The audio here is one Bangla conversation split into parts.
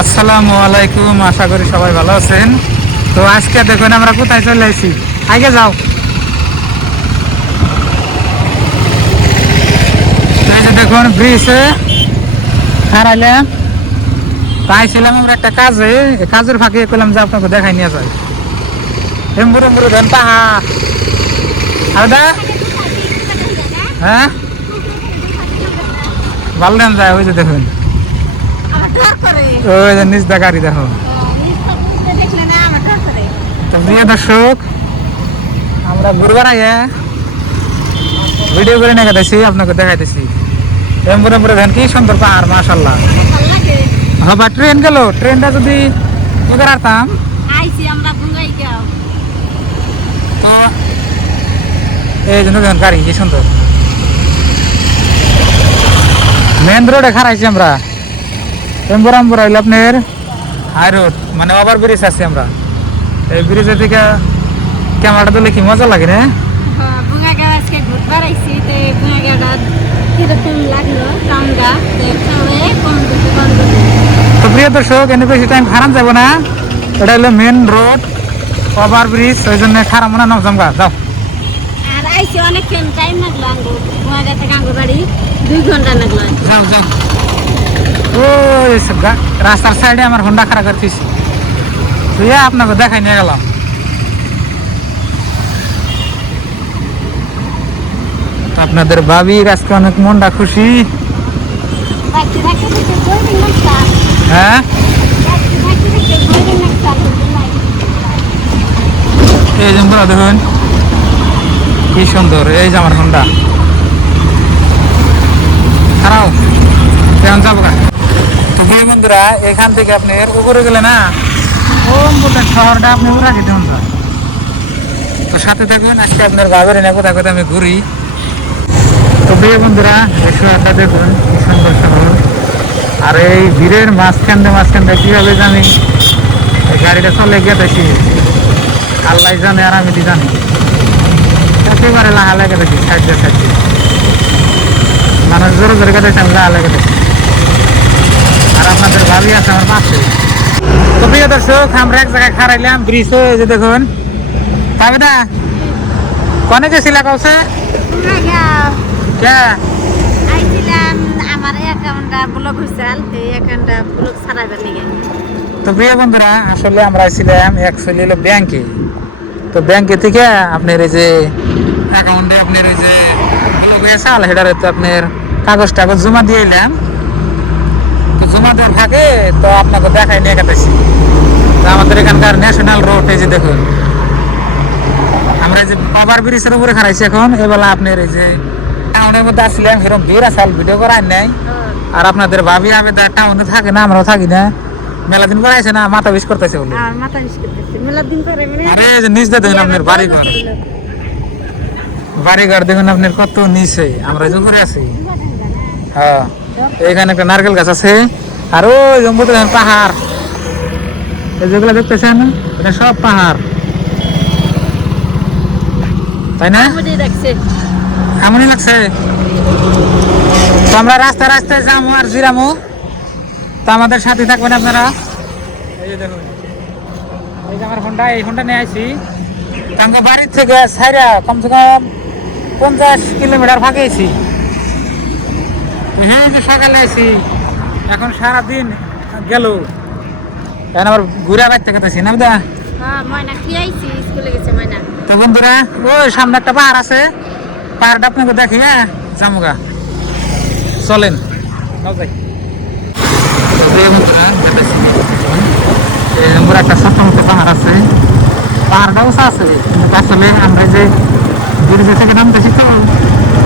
আসসালামু আলাইকুম, আশা করি সবাই ভালো আছেন। তো আজকে দেখুন আমরা কোথায় চলে আসছি, আগে যাও। এই যে দেখুন ব্রিজে হারাইলাম, পাইছিলাম আমরা একটা কাজে, কাজের ফাঁকে করলাম যে আপনাকে দেখাই নিয়ে যায় এমবুড়ো মুড়ো ধান পাহাড়। আর দা হ্যাঁ ভালো ধান যায়, ওই যে দেখুন ওই যে নিজ দা গাড়ি দেখো। তো প্রিয় দর্শক, আমরা ঘুরবার আগে ভিডিও করে নিয়ে গেছি, আপনাকে দেখাইতেছি এমবুড়ো মুড়ো ধান কি সুন্দর পাহাড়, মাশাল্লাহ। হবা ট্রেন গেল, ট্রেনটা যদি এবার আরতাম তো এই জন্য দেখুন গাড়ি কি সুন্দর। মেন রোডে খারাইছি আমরা, এম্বুরামপুর হইল আপনার হাই রোড, মানে ওভার ব্রিজ আছে। আমরা এই ব্রিজের থেকে ক্যামেরাটা তুলে কি মজা লাগে না। তো প্রিয় দর্শক, এনে বেশি টাইম খারাপ যাবো না, এটা হলো মেন রোড ওভার ব্রিজ, ওই জন্য খারাপ মনে নাম জমগা যাও। যাও যাও, ওই রাস্তার সাইডে আমার হোন্ডা খারাপ করতেছি, আপনাকে দেখাই নিয়ে গেলাম। আপনাদের ভাবির আজকে অনেক মনটা খুশি। হ্যাঁ এই যে দেখুন কি সুন্দর, এই যে আমার হোন্ডা খারাপ কেমন যাবো। তো বন্ধুরা, এখান থেকে আপনি এর উপরে গেলে না শহরটা আপনি ওরা খেতে হন। তো সাথে থাকুন, আজকে আপনার ভাবের না কোথায় কোথায় আমি ঘুরি। তো প্রিয় বন্ধুরা, এই শহরটা দেখুন কি সুন্দর শহর। আর এই ভিড়ের মাঝখান দিয়ে কীভাবে জানি এই গাড়িটা চলে গেতেছি, আল্লাহ জানে আর আমি জানি। একেবারে লাহা লেগে দেখি সাইড মানুষ জোরে জোরে গেতেছি, আমি লাহা লেগে দেখি। আর আপনাদের ভাবি আছে আমার পাশে। তো প্রিয় দর্শক, আমরা এক জায়গায় খারাইলাম ব্রিজে, যে দেখুন তাবেদা কনে গেছিলা কৌছে তো প্রিয় বন্ধুরা, আসলে আমরা ছিলাম অ্যাকচুয়ালি হলো ব্যাংকে। তো ব্যাংকে থেকে আপনার এই যে অ্যাকাউন্টে আপনার এই যে চাল সেটার তো আপনার কাগজ টাগজ জমা দিয়ে এলাম। তো জমা দেওয়ার থাকে তো আপনাকে দেখাই নিয়ে গেতেছি আমাদের এখানকার ন্যাশনাল রোড। এই যে দেখুন আমরা এই যে ওভার ব্রিজের উপরে খারাইছি এখন। এবেলা আপনার এই যে টাউনের মধ্যে আসলাম, সেরকম ভিড় আছে, ভিডিও করার নাই। আর আপনাদের ভাবি আমি টাউনে থাকে না, আমরাও থাকি না, মেলা দিন পরে আছে না, মাথা বিষ করতেছে বলে। আরে নিচে দেখুন আপনার বাড়িঘর দেখুন আপনার কত নিচে, আমরা যে উপরে আছি। হ্যাঁ, এখানে একটা নারকেল গাছ আছে, আর ওই জম্বুতে পাহাড়, এই যেগুলো দেখতেছেন এটা সব পাহাড়, তাই না? এমনই লাগছে। তো আমরা রাস্তায় রাস্তায় যাবো আর জিরামো, তো আমাদের সাথে থাকবেন আপনারা। এই যে দেখুন, এই যে আমার হোন্ডা, এই হোন্ডা নিয়ে আসি তাঙ্গ বাড়ির থেকে সাইরা কমসে কম 50 কিলোমিটার ভাগেছি। হ্যাঁ, যে সকালে আইছি, এখন সারাদিন গেল, এখন আবার ঘুরে বাইতে কাটাছি না দা। তো বন্ধুরা, ওই সামনে একটা পাহাড় আছে, পাহাড়টা আপনাকে দেখি। হ্যাঁ জামুগা, চলেন একটা ছোট্ট মতো পাহাড় আছে, পাহাড়টা উঁচা আছে, কিন্তু আসলে আমরা যে ব্রিজে থেকে নামতেছি তো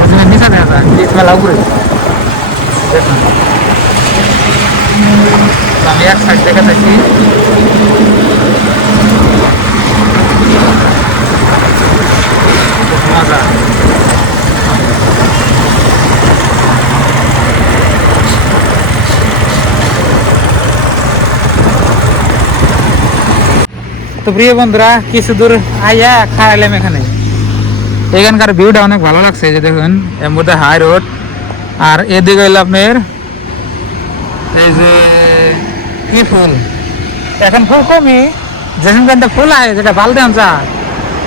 ওই জন্য নিচে দেখা যায়, ব্রিজ মেলা উপরে দেখুন। আমি এক সাইড দেখে থাকি, মজা। তো প্রিয় বন্ধুরা, কিছু দূর আইয়া খাইলাম এখানে। এখানকার ভিউটা অনেক ভালো লাগছে, যে দেখুন এর মধ্যে হাই রোড, আর এদিকে হইল আপনার এই যে কি ফুল এখন ফুল কমই যেখান কিন্তু ফুল আয় যেটা বালদে আনছা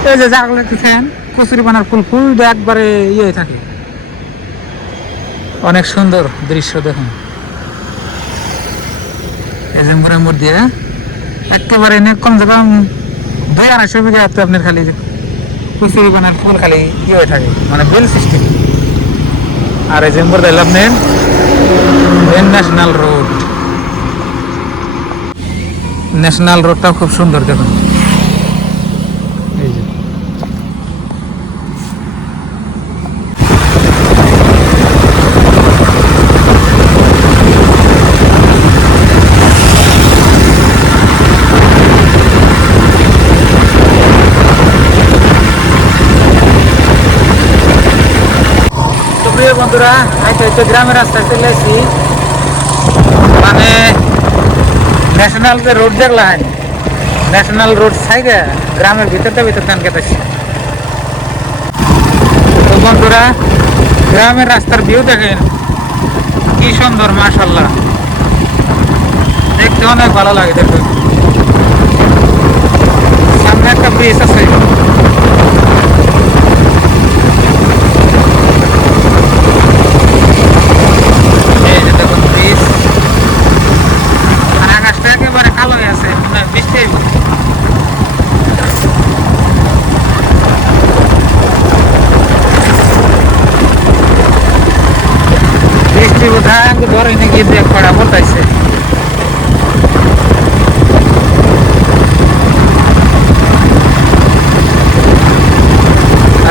এই যে যাগুলো দেখতেছেন কচুরি পানার ফুল ফুল একবারে ইয়ে হয়ে থাকে অনেক সুন্দর দৃশ্য দেখুন এজেম্বরের মধ্যে একেবারে কমসে কম 200-250 বিঘা আপনার খালি কচুরি পানার ফুল খালি ইয়ে হয়ে থাকে মানে বেল সিস্টেম আর এজেম্বর দিল আপনার ন্যাশনাল রোড ন্যাশনাল রোডটাও খুব সুন্দর দেখুন এই যে তো প্রিয় বন্ধুরা আজকে গ্রামের রাস্তায় চলে আসি মানে ন্যাশনাল যে রোড দেখলেন ন্যাশনাল রোড সাইডে গ্রামের ভিতর কান কেটেছি তো বন্ধুরা গ্রামের রাস্তার ভিউ দেখেন কি সুন্দর মাশাআল্লাহ দেখতে অনেক ভালো লাগে দেখুন সামনে একটা ব্রিজ আছে এই যে দেখুন ব্রিজ আর আকাশটা একেবারে কালো হয়ে আছে মানে বৃষ্টি হইব বৃষ্টি বোধহয় ধরে নাকি দেখ পড়া বলতেছে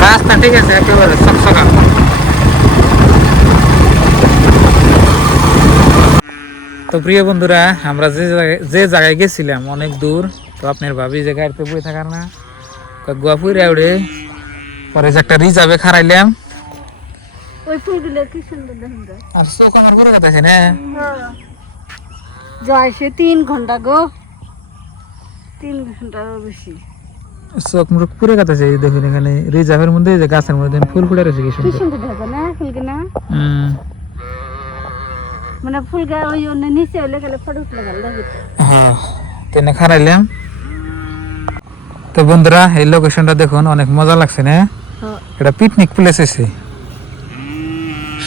রাস্তা ঠিক আছে একেবারে চকচকা তো প্রিয় বন্ধুরা আমরা যে জায়গায় গেছিলাম অনেক দূর তো আপনার ভাবি যে গাড়িতে বই থাকার না গুয়াপুরে উড়ে পরে যে একটা রিজার্ভে খারাইলাম ওই ফুলগুলো কি সুন্দর দেখুন আর চোখ আমার পুরো কথা আছে না যায় সে 3 ঘন্টা গো 3 ঘন্টারও বেশি চোখ মুখ পুরো কথা আছে দেখুন এখানে রিজার্ভের মধ্যে যে গাছের মধ্যে ফুল ফুটে রয়েছে কি কি সুন্দর সুন্দর দেখো না ফুলগুলো মানে ফুলগা ওই অন্য নিচে হলে গেলে ফটো লাগাল দেখো হ্যাঁ তেনে খারাইলাম তো বন্ধুরা এই লোকেশনটা দেখুন অনেক মজা লাগছে না এটা পিকনিক প্লেস আছে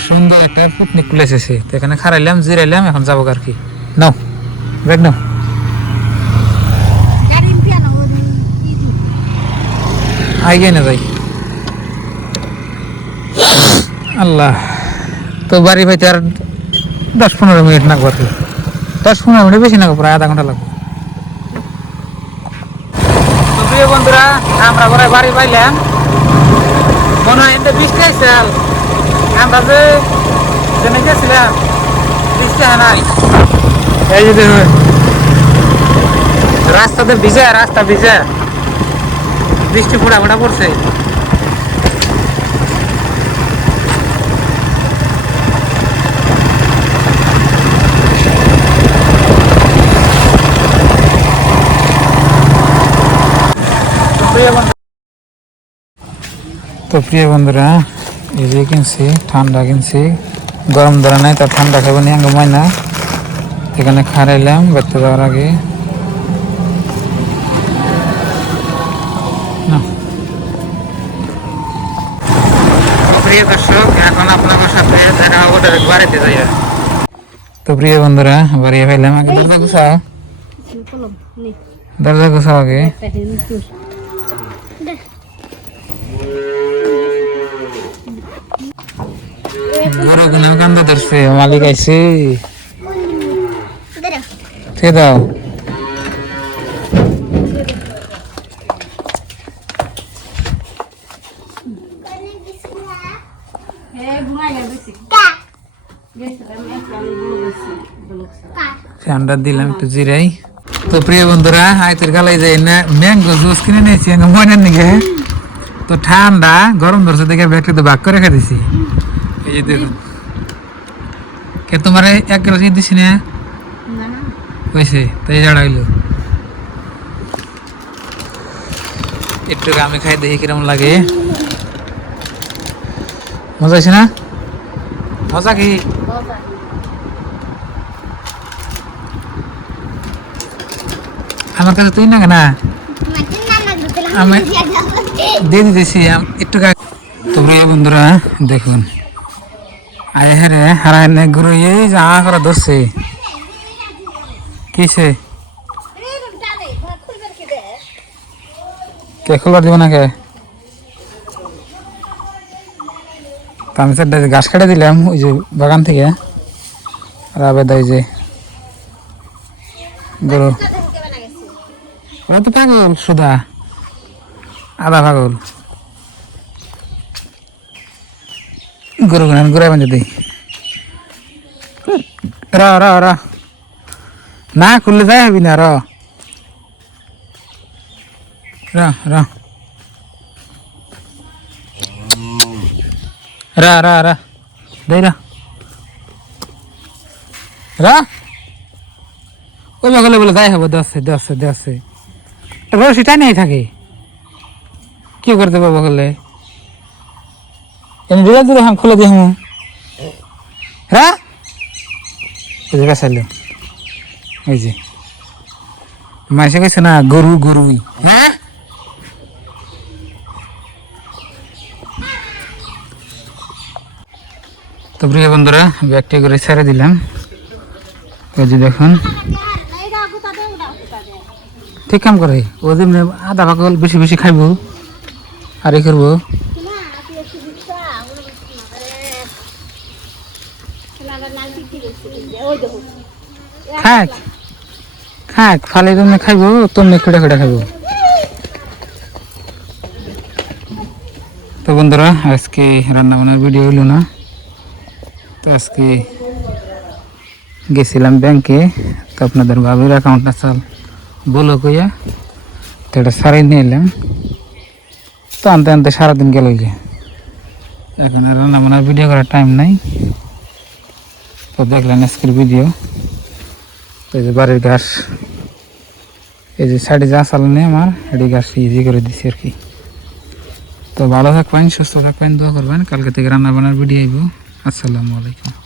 সুন্দর একটা পিকনিক প্লেস আছে তো এখানে খারাইলাম জিরাইলাম এখন যাবো আর কি নাও ব্যাগ নাও গাড়ি পিয়ানো আগে না যাই আল্লাহ তো বাড়ি ভাইতে আর 10-15 মিনিট লাগবে আর কি 10-15 মিনিট বেশি লাগবে প্রায় আধা ঘন্টা লাগবে তো প্রিয় বন্ধুরা আমরা পরে বাড়ি পাইলাম মনে হয় এতে বৃষ্টি আইসে আমরা যে জেনে গেছিলাম বৃষ্টি হয় নাই এই যে দেখুন রাস্তাতে রাস্তা ভিজে বৃষ্টি ফোড়া ফোড়া পড়ছে তো প্রিয় বন্ধুরা এই যে কিনছি ঠান্ডা কিনছি গরম ধরা নাই তার ঠান্ডা খাবো নি আগে ময়না এখানে খারাইলাম বেড়তে যাওয়ার আগে প্রিয় দর্শক এখন আপনাদের সাথে দেখা হবো বাড়িতে যাই তো প্রিয় বন্ধুরা বাড়ি ফেলাম আগে দরজা গুছাও দরজা গুছাও আগে গরু গুনা কান্দা ধরছে মালিক আইছে কে দাও ঠান্ডা দিলাম একটু জিরাই তো প্রিয় বন্ধুরা আইতের গালাই যাই না ম্যাঙ্গো জুস কিনে নিয়েছি ময়নার নিকে তো ঠান্ডা গরম ধরছে দেখে ব্যাগটা তো ভাগ করে রেখে দিছি এই যে দেখুন কে তোমার 1 গ্লাস দিছি না হয়েছে তাই জাড়া হইলো একটু আমি খাই দেখি কিরম লাগে মজা আছে না মজা কি আমার কাছে তুই না কেনা আমি দিয়ে দিতেছি একটু তোমরা বন্ধুরা দেখুন আয় হ্যাঁ হারায় নে ঘুরে এই যা করা ধরছে কিসে কে খুলবার দিব না কে আমি স্যার ঘাস কেটে দিলাম ওই যে বাগান থেকে আর আবার দেয় যে গরু ওরা তো পাগল সুদা আধা পাগল গরু ঘুরে বাঁধে দিই র না খুললে যাই হবি না র র রা রা রা দেই রা রা ওই বগলে বলে যাই হবো দশে রশিটা নেই থাকে কি করতে পারবো বগলে এমনি দূরে দূরে হাম খুলে দিই হাম রা এই যে বেসাইল এই যে মাইসে গেছে না গরুই হ্যাঁ তো প্রিয় বন্ধুরা ব্যাগটি করে ছেড়ে দিলাম ওই যে দেখুন ঠিক কাম করে ও যেমনি আধা পাগল বেশি বেশি খাইব আর এই করবো খাক ফালে তুমি খাইব তুমি খুঁড়ে খাইব তো বন্ধুরা আজকে রান্না বান্নার ভিডিও হইল না তো আজকে গেছিলাম ব্যাংকে তো আপনাদের ভাবির অ্যাকাউন্টটা চাল বলো কইয়া তো এটা সারাই নিয়ে এলাম তো আনতে আনতে সারাদিন গেল যে এখন আর রান্না বান্নার ভিডিও করার টাইম নাই তো দেখলেন আজকের ভিডিও তো এই যে বাড়ির ঘাস এই যে সাইডে যা চালানে আমার এটি ঘাস ইজি করে দিছি আর কি তো ভালো থাকবেন সুস্থ থাকবেন দোয়া করবেন কালকে থেকে রান্না বান্নার ভিডিও আইব আসসালামু আলাইকুম